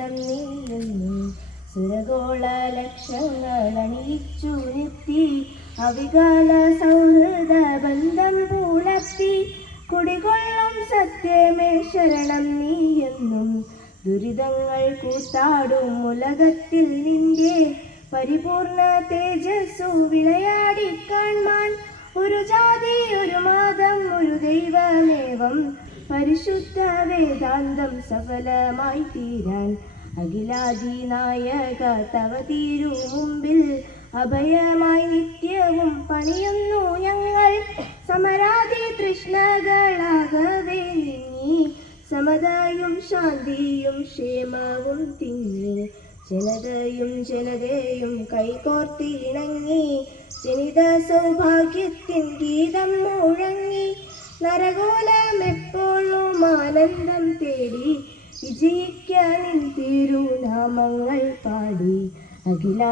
ശരണം നീയെന്നും സുരഗോള ലക്ഷങ്ങൾ അണിയിച്ചു നിർത്തി അവികാല സൗഹൃദ ബന്ധം പുലർത്തി കുടികൊള്ളും സത്യമേ ശരണം നീയെന്നും ദുരിതങ്ങൾ കൂത്താടും ഉലകത്തിൽ നിന്റെ പരിപൂർണ തേജസ്സു വിളയാടി കാൺമാൻ ഒരു ജാതി ഒരു മതം ഒരു ദൈവമേവം പരിശുദ്ധ വേദാന്തം സഫലമായി തീരാൻ അഖിലാദി നായക തവ തീരു മുമ്പിൽ അഭയമായി നിത്യവും പണിയുന്നു ഞങ്ങൾ സമരാദി തൃഷ്ണകളാകവേ നീങ്ങി സമതയും ശാന്തിയും ക്ഷേമവും തിങ്ങി ജനതയും ജനതയും കൈകോർത്തിണങ്ങി ജനിത സൗഭാഗ്യത്തിൻ ഗീതം മുഴങ്ങി നരകോലം എപ്പോഴും ആനന്ദം തേടി വിജയിക്കാൻ തിരുനാമങ്ങൾ പാടി അഖില